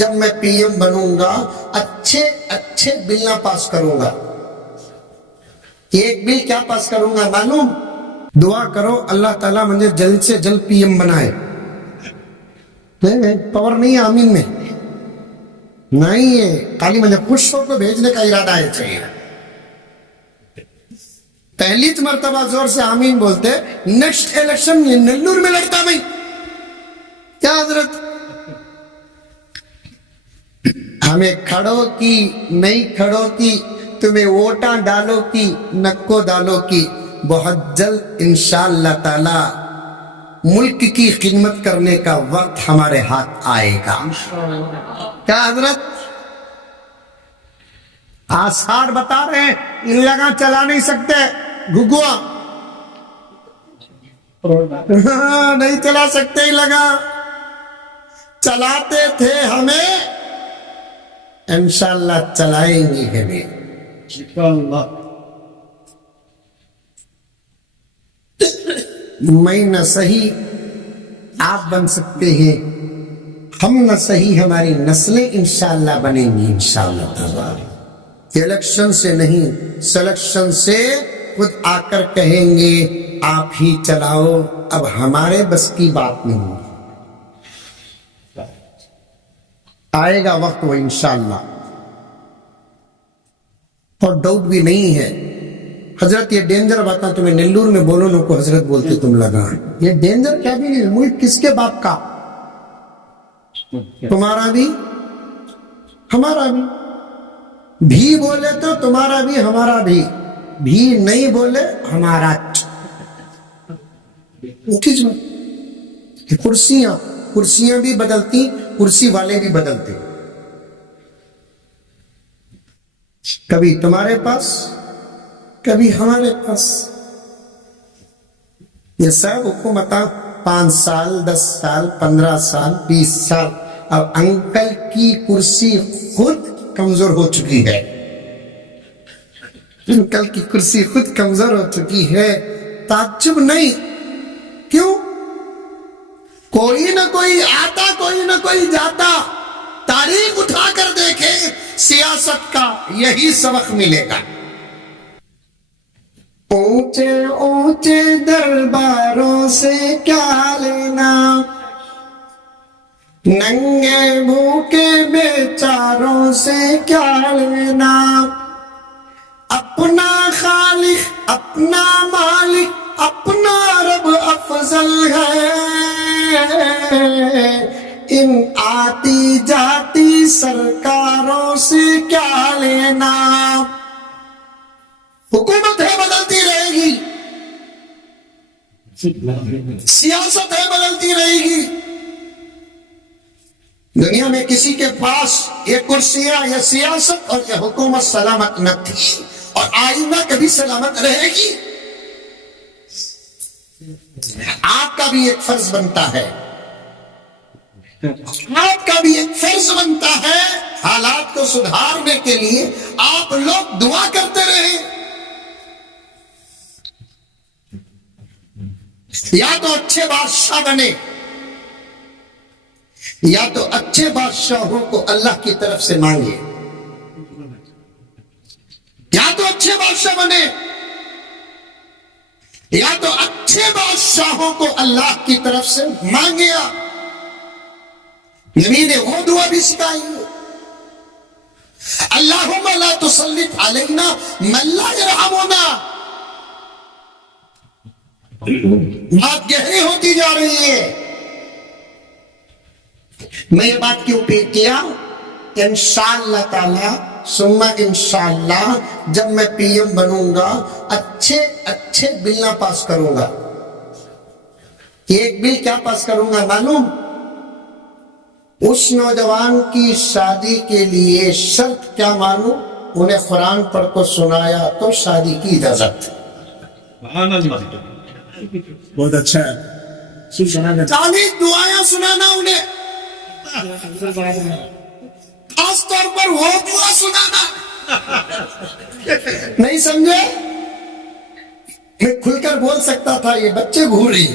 جب میں P M بنوں گا اچھے اچھے بل نہ پاس کروں گا. ایک بل کیا پاس کروں گا معلوم؟ دعا کرو اللہ تعالیٰ مجھے جلد سے جلد پی ایم بنائے. پاور نہیں ہے آمین میں نہیں ہے، خالی مجھے خوش ہو کو بھیجنے کا ارادہ ہے چاہیے. پہلی مرتبہ زور سے آمین بولتے، نیکسٹ الیکشن نلور میں لڑتا میں کیا حضرت ہمیں کھڑوں کی نہیں کھڑوں کی، تمہیں ووٹاں ڈالو کی نکو ڈالو کی، بہت جلد انشاءاللہ تعالی ملک کی خدمت کرنے کا وقت ہمارے ہاتھ آئے گا. کیا حضرت آثار بتا رہے ہیں، ان لگا چلا نہیں سکتے گھگوا نہیں چلا سکتے، ہی لگا چلاتے تھے ہمیں، انشاءاللہ چلائیں گے ہمیں. میں نہ صحیح آپ بن سکتے ہیں، ہم نہ صحیح ہماری نسلیں انشاءاللہ بنیں گی انشاءاللہ تعالی. الیکشن سے نہیں سلیکشن سے خود آ کر کہیں گے آپ ہی چلاؤ، اب ہمارے بس کی بات نہیں. آئے گا وقت وہ انشاءاللہ، اور ڈاؤٹ بھی نہیں ہے. حضرت یہ ڈینجر باتاں تمہیں نلور میں بولو نو کو حضرت بولتے تم لگا، یہ ڈینجر کیا بھی نہیں. ملک کس کے باپ کا؟ تمہارا بھی ہمارا بھی بولے تو تمہارا بھی ہمارا بھی نہیں بولے ہمارا. کرسیاں بھی بدلتی، کرسی والے بھی بدلتے، کبھی تمہارے پاس کبھی ہمارے پاس. یہ سب حکومتاں 5 سال 10 سال 15 سال 20 سال، اب انکل کی کرسی خود کمزور ہو چکی ہے. انکل کی کرسی خود کمزور ہو چکی ہے. تعجب نہیں، کیوں؟ کوئی نہ کوئی آتا کوئی نہ کوئی جاتا. تاریخ اٹھا کر دیکھیں، سیاست کا یہی سبق ملے گا. اونچے اونچے درباروں سے کیا لینا، ننگے بھوکے بیچاروں سے کیا لینا. اپنا خالق اپنا مالک اپنا رب افضل ہے، ان آتی جاتی سرکاروں سے کیا لینا. حکومت ہے بدلتی رہے گی، سیاست ہے بدلتی رہے گی. دنیا میں کسی کے پاس یہ کرسیاں یہ سیاست اور یہ حکومت سلامت نہ تھی، اور آئندہ کبھی سلامت رہے گی. آپ کا بھی ایک فرض بنتا ہے، آپ کا بھی ایک فرض بنتا ہے، حالات کو سدھارنے کے لیے آپ لوگ دعا کرتے رہیں. یا تو اچھے بادشاہ بنے، یا تو اچھے بادشاہوں کو اللہ کی طرف سے مانگے. یا تو اچھے بادشاہ بنے، یا تو اچھے بادشاہوں کو اللہ کی طرف سے مانگے. نبی نے وہ دعا بھی سکھائی، اللہم لا تسلط علینا من لا یرحمنا. بات گہری ہوتی جا رہی ہے. میں یہ بات کیوں پیش کیا؟ انشاءاللہ تعالی ثم انشاءاللہ جب میں پی ایم بنوں گا اچھے اچھے بل نہ پاس کروں گا. ایک بل کیا پاس کروں گا معلوم؟ اس نوجوان کی شادی کے لیے شرط کیا معلوم؟ انہیں قرآن پڑھ کو سنایا تو شادی کی اجازت. بہت اچھا ہے. 40 دعائیں سنانا انہیں، خاص طور پر وہ دعا سنانا. نہیں سمجھے؟ میں کھل کر بول سکتا تھا یہ بچے گھوری